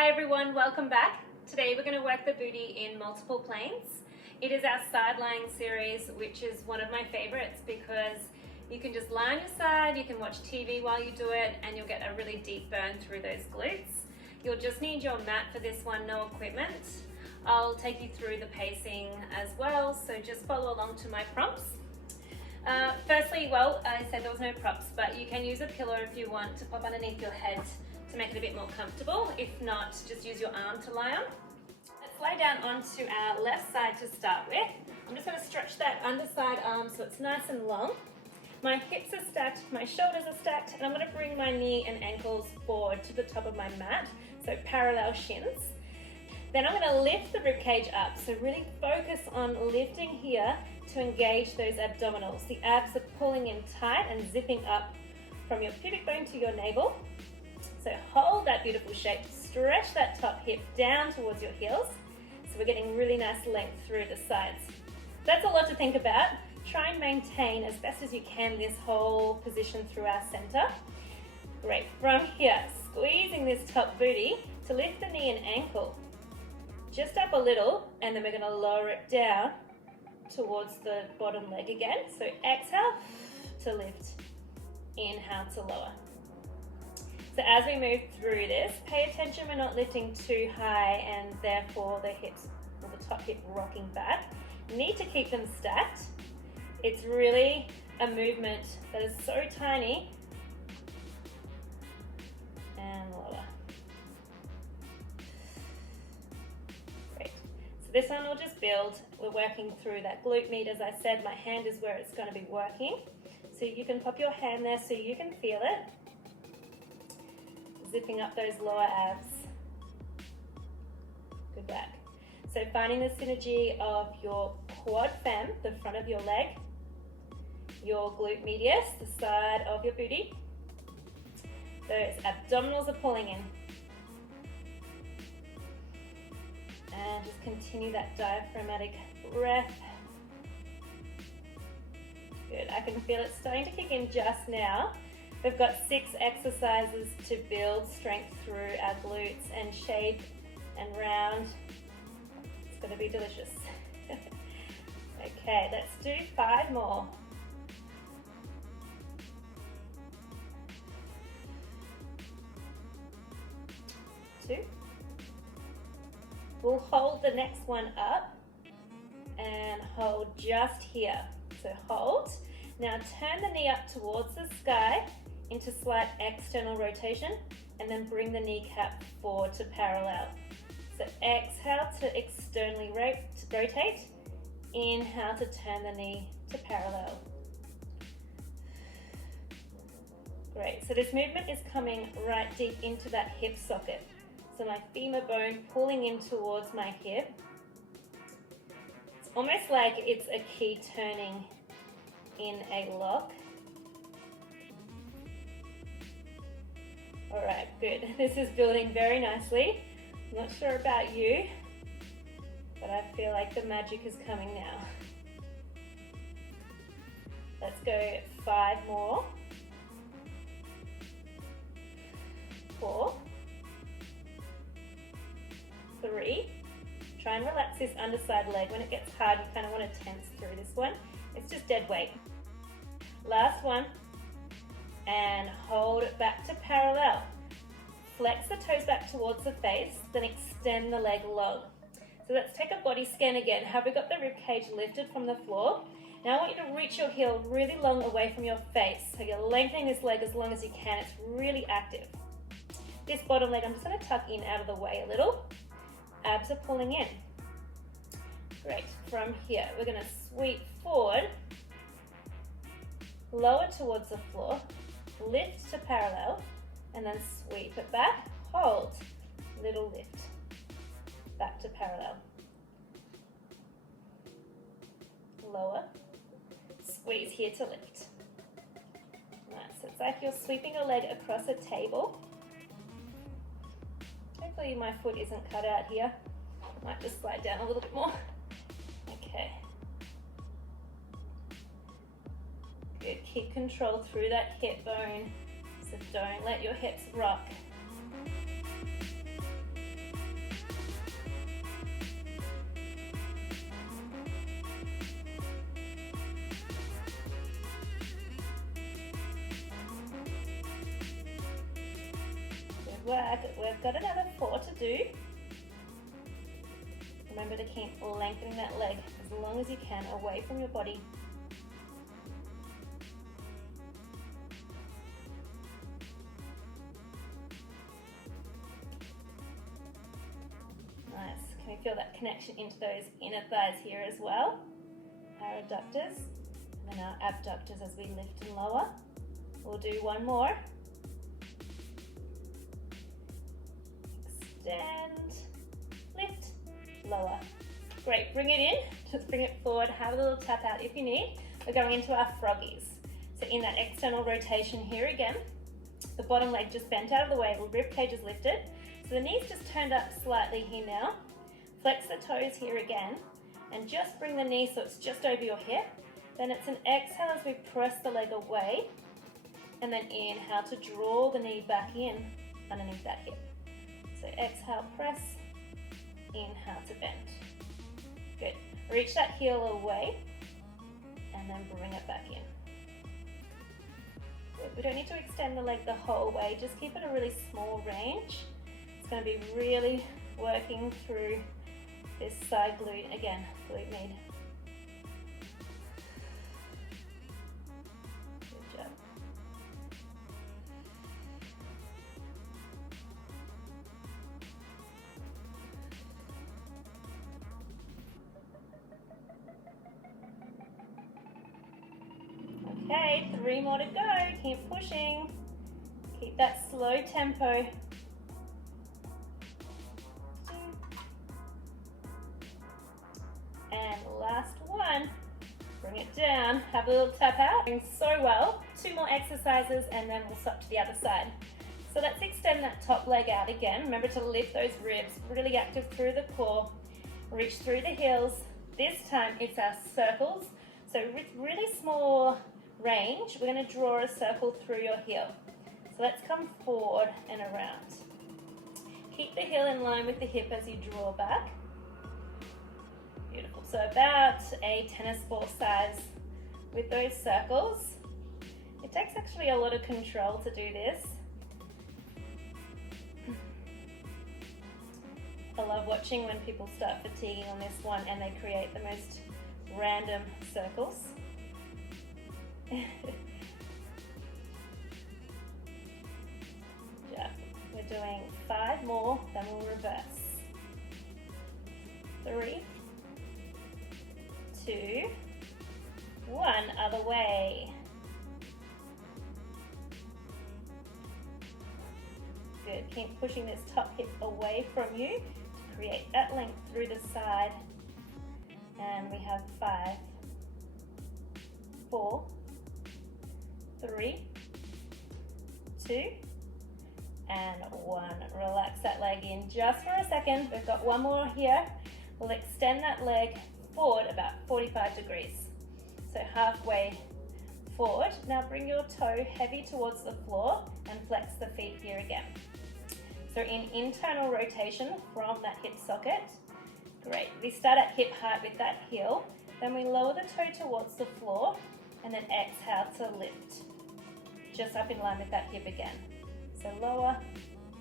Hi everyone, welcome back. Today we're going to work the booty in multiple planes. It is our side lying series, which is one of my favorites because you can just lie on your side, you can watch TV while you do it, and you'll get a really deep burn through those glutes. You'll just need your mat for this one, no equipment. I'll take you through the pacing as well, so just follow along to my prompts. Firstly, well, I said there was no props, but you can use a pillow if you want to pop underneath your head to make it a bit more comfortable. If not, just use your arm to lie on. Let's lie down onto our left side to start with. I'm just going to stretch that underside arm so it's nice and long. My hips are stacked, my shoulders are stacked, and I'm going to bring my knee and ankles forward to the top of my mat, so parallel shins. Then I'm going to lift the ribcage up, so really focus on lifting here to engage those abdominals. The abs are pulling in tight and zipping up from your pubic bone to your navel. So hold that beautiful shape, stretch that top hip down towards your heels. So we're getting really nice length through the sides. That's a lot to think about. Try and maintain as best as you can this whole position through our center. Great, from here, squeezing this top booty to lift the knee and ankle. Just up a little, and then we're gonna lower it down towards the bottom leg again. So exhale to lift, inhale to lower. So as we move through this, pay attention we're not lifting too high and therefore the hips or the top hip rocking back. You need to keep them stacked. It's really a movement that is so tiny. And lower. Great. So this one will just build. We're working through that glute med. As I said, my hand is where it's going to be working. So you can pop your hand there so you can feel it. Zipping up those lower abs. Good back. So finding the synergy of your quad fem, the front of your leg, your glute medius, the side of your booty. Those abdominals are pulling in. And just continue that diaphragmatic breath. Good, I can feel it starting to kick in just now. We've got 6 exercises to build strength through our glutes and shape and round. It's going to be delicious. Okay, let's do 5 more. 2. We'll hold the next one up and hold just here. So hold. Now turn the knee up towards the sky into slight external rotation and then bring the kneecap forward to parallel. So exhale to externally rotate. Inhale to turn the knee to parallel. Great, so this movement is coming right deep into that hip socket. So my femur bone pulling in towards my hip. It's almost like it's a key turning in a lock. All right, good. This is building very nicely. I'm not sure about you, but I feel like the magic is coming now. Let's go 5 more. 4. 3. Try and relax this underside leg. When it gets hard, you kind of want to tense through this one. It's just dead weight. Last one. And hold it back to parallel. Flex the toes back towards the face, then extend the leg long. So let's take a body scan again. Have we got the rib cage lifted from the floor? Now I want you to reach your heel really long away from your face. So you're lengthening this leg as long as you can. It's really active. This bottom leg, I'm just going to tuck in out of the way a little. Abs are pulling in. Great. From here, we're going to sweep forward, lower towards the floor, lift to parallel, and then sweep it back, hold, little lift, back to parallel. Lower, squeeze here to lift. Nice, so it's like you're sweeping a leg across a table. Hopefully my foot isn't cut out here. Might just slide down a little bit more. Okay. Good, keep control through that hip bone. So don't let your hips rock. Good work. We've got another 4 to do. Remember to keep lengthening that leg as long as you can away from your body. Nice. Can we feel that connection into those inner thighs here as well? Our adductors and then our abductors as we lift and lower. We'll do one more. Extend, lift, lower. Great, bring it in, just bring it forward, have a little tap out if you need. We're going into our froggies. So in that external rotation here again, the bottom leg just bent out of the way, the rib cage is lifted. So the knees just turned up slightly here now. Flex the toes here again, and just bring the knee so it's just over your hip. Then it's an exhale as we press the leg away, and then inhale to draw the knee back in underneath that hip. So exhale, press, inhale to bend. Good. Reach that heel away, and then bring it back in. Good. We don't need to extend the leg the whole way, just keep it a really small range. It's going to be really working through this side glute, again, glute med. Good job. Okay, 3 more to go. Keep pushing. Keep that slow tempo. 2. And last one. Bring it down. Have a little tap out. Doing so well. 2 more exercises and then we'll swap to the other side. So let's extend that top leg out again. Remember to lift those ribs. Really active through the core. Reach through the heels. This time it's our circles. So with really small range, we're going to draw a circle through your heel. So let's come forward and around. Keep the heel in line with the hip as you draw back. Beautiful. So about a tennis ball size with those circles. It takes actually a lot of control to do this. I love watching when people start fatiguing on this one and they create the most random circles. Yeah, we're doing 5 more, then we'll reverse. 3, 2, 1, other way. Good, keep pushing this top hip away from you to create that length through the side. And we have 5, 4, 3, 2, and 1. Relax that leg in just for a second. We've got 1 more here. We'll extend that leg forward about 45 degrees. So halfway forward. Now bring your toe heavy towards the floor and flex the feet here again. So in internal rotation from that hip socket. Great. We start at hip height with that heel. Then we lower the toe towards the floor and then exhale to lift. Just up in line with that hip again. So lower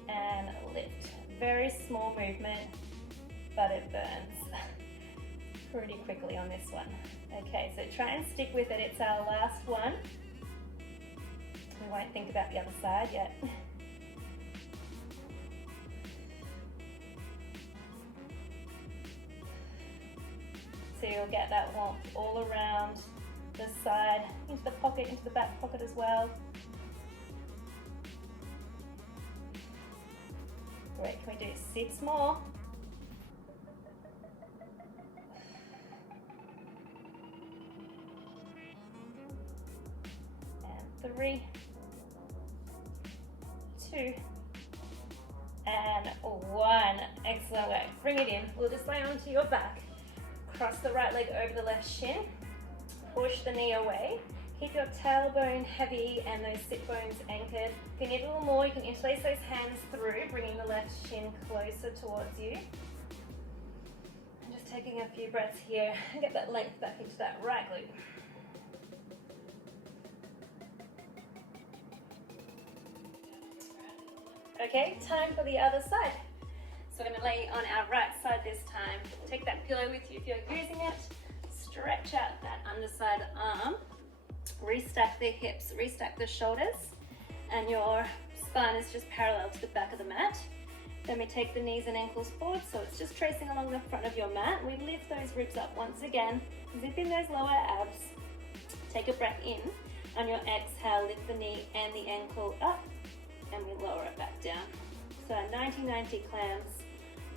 and lift. Very small movement, but it burns pretty quickly on this one. Okay, so try and stick with it. It's our last one. We won't think about the other side yet. So you'll get that warmth all around the side, into the pocket, into the back pocket as well. Great, can we do 6 more? And 3, 2, and 1. Excellent work. Bring it in. We'll just lay onto your back. Cross the right leg over the left shin. Push the knee away. Keep your tailbone heavy and those sit bones anchored. If you need a little more, you can interlace those hands through, bringing the left shin closer towards you. And just taking a few breaths here and get that length back into that right glute. Okay, time for the other side. So we're gonna lay on our right side this time. Take that pillow with you if you're using it. Stretch out that underside arm. Restack the hips, restack the shoulders, and your spine is just parallel to the back of the mat. Then we take the knees and ankles forward, so it's just tracing along the front of your mat. We lift those ribs up once again, zip in those lower abs. Take a breath in. On your exhale, lift the knee and the ankle up, and we lower it back down. So 90-90 clams,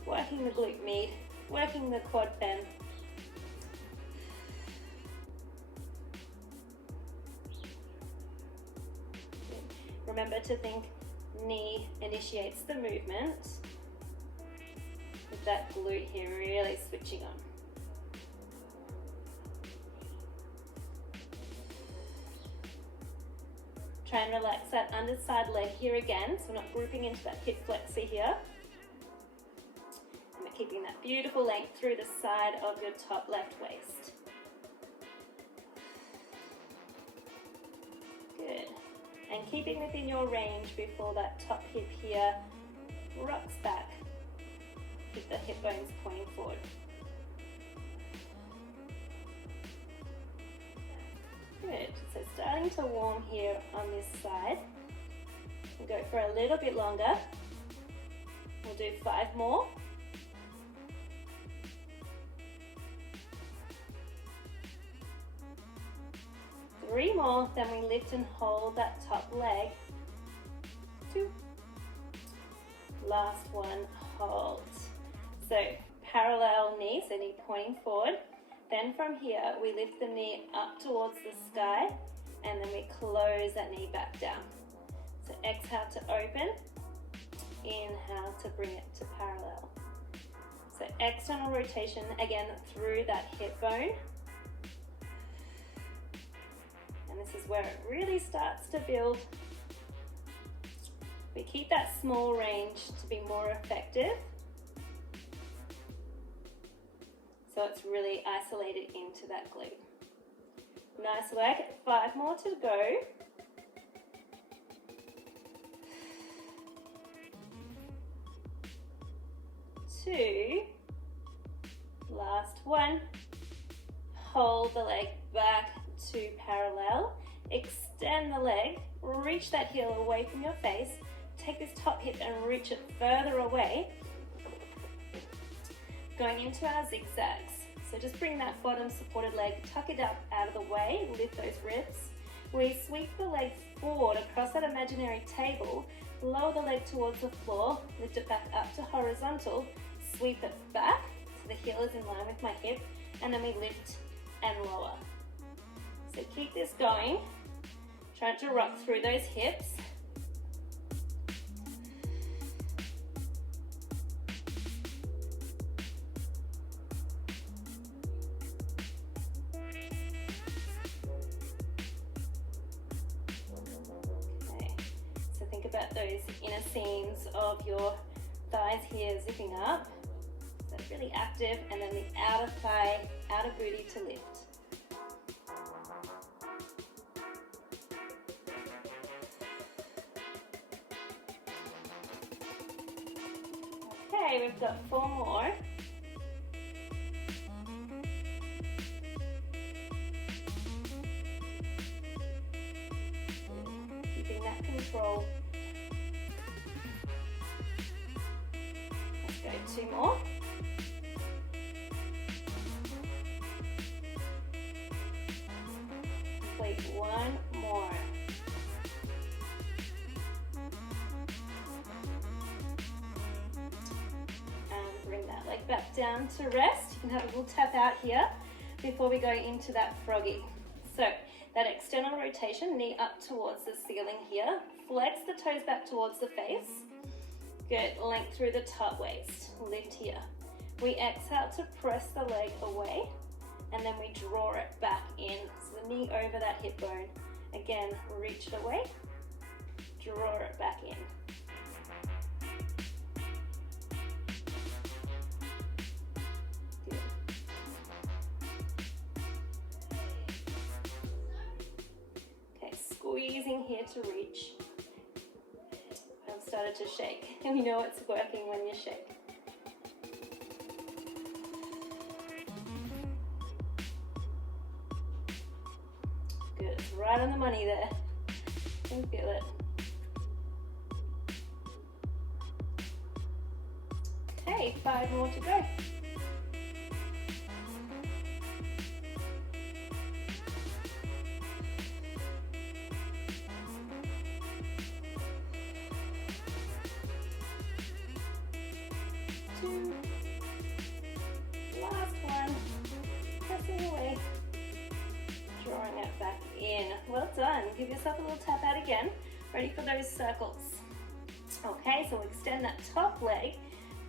working the glute med, working the quad fem. Remember to think knee initiates the movement, with that glute here really switching on. Try and relax that underside leg here again, so we're not grouping into that hip flexor here. And we're keeping that beautiful length through the side of your top left waist. Good. And keeping within your range before that top hip here rocks back. Keep the hip bones pointing forward. Good. So starting to warm here on this side. We'll go for a little bit longer. We'll do 5 more. Three more, then we lift and hold that top leg. 2. Last one, hold. So parallel knee, so knee pointing forward. Then from here, we lift the knee up towards the sky, and then we close that knee back down. So exhale to open, inhale to bring it to parallel. So external rotation, again, through that hip bone. And this is where it really starts to build. We keep that small range to be more effective. So it's really isolated into that glute. Nice work. 5 more to go. 2. Last one. Hold the leg back to parallel. Extend the leg. Reach that heel away from your face. Take this top hip and reach it further away. Going into our zigzags. So just bring that bottom supported leg, tuck it up out of the way, lift those ribs. We sweep the leg forward across that imaginary table, lower the leg towards the floor, lift it back up to horizontal, sweep it back so the heel is in line with my hip, and then we lift and lower. So keep this going, trying to rock through those hips. About those inner seams of your thighs here zipping up, so really active, and then the outer thigh, outer booty to lift. Okay, we've got 4 more. Keeping that control. 2 more. Complete 1 more. And bring that leg back down to rest. You can have a little tap out here before we go into that froggy. So that external rotation, knee up towards the ceiling here. Flex the toes back towards the face. Good, length through the top waist, lift here. We exhale to press the leg away, and then we draw it back in. So the knee over that hip bone. Again, reach it away, draw it back in. Good. Okay, squeezing here to reach. started to shake. And we know it's working when you shake. Good, it's right on the money there. You can feel it. Okay, 5 more to go. Two. Last one. Pressing away. Drawing it back in. Well done. Give yourself a little tap out again. Ready for those circles. Okay, so we'll extend that top leg.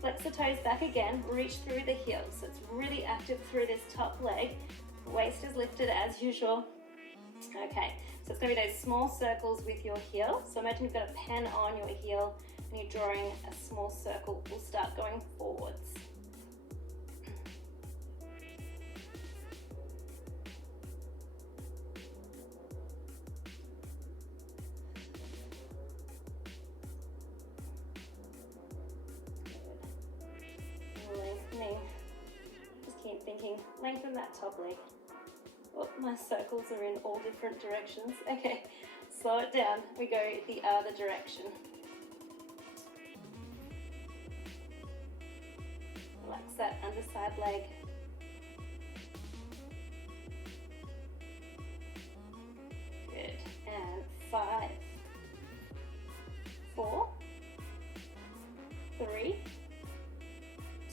Flex the toes back again. Reach through the heel. So it's really active through this top leg. Waist is lifted as usual. Okay, so it's going to be those small circles with your heel. So imagine you've got a pen on your heel and you're drawing a small circle. We'll start going forwards. Lengthening. Just keep thinking, lengthen that top leg. Oh, my circles are in all different directions. Okay, slow it down. We go the other direction. Relax that underside leg. Good. And 5, 4, 3,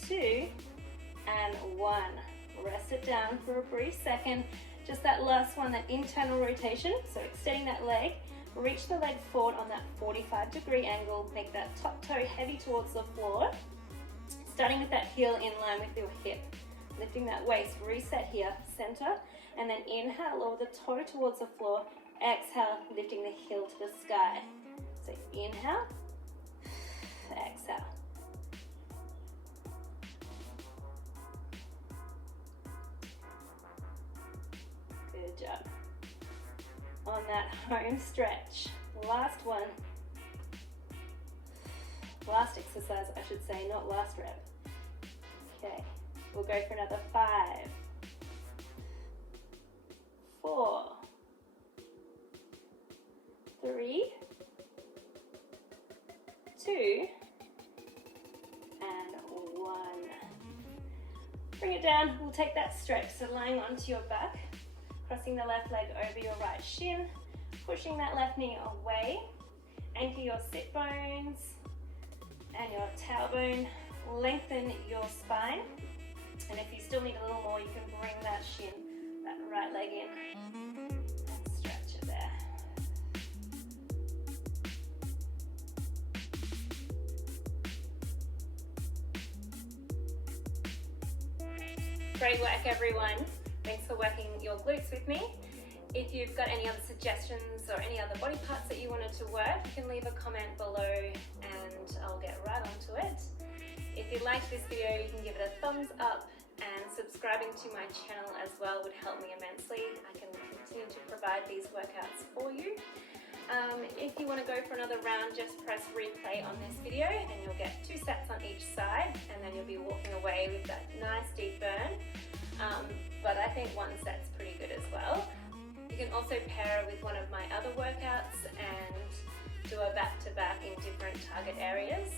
2, and 1. Rest it down for a brief second. Just that last one, that internal rotation. So extending that leg, reach the leg forward on that 45-degree angle. Make that top toe heavy towards the floor. Starting with that heel in line with your hip. Lifting that waist, reset here, center. And then inhale, lower the toe towards the floor. Exhale, lifting the heel to the sky. So inhale, exhale. Good job. On that home stretch. Last one. Last exercise, I should say, not last rep. Okay, we'll go for another 5, 4, 3, 2, and 1. Bring it down. We'll take that stretch. So lying onto your back, crossing the left leg over your right shin, pushing that left knee away. Anchor your sit bones and your tailbone. Lengthen your spine. And if you still need a little more, you can bring that shin, that right leg in, and stretch it there. Great work, everyone. Thanks for working your glutes with me. If you've got any other suggestions or any other body parts that you wanted to work, you can leave a comment below and I'll get right onto it. If you liked this video, you can give it a thumbs up, and subscribing to my channel as well would help me immensely. I can continue to provide these workouts for you. If you want to go for another round, just press replay on this video and you'll get 2 sets on each side, and then you'll be walking away with that nice deep burn. But I think 1 set's pretty good as well. You can also pair it with one of my other workouts and do a back-to-back in different target areas.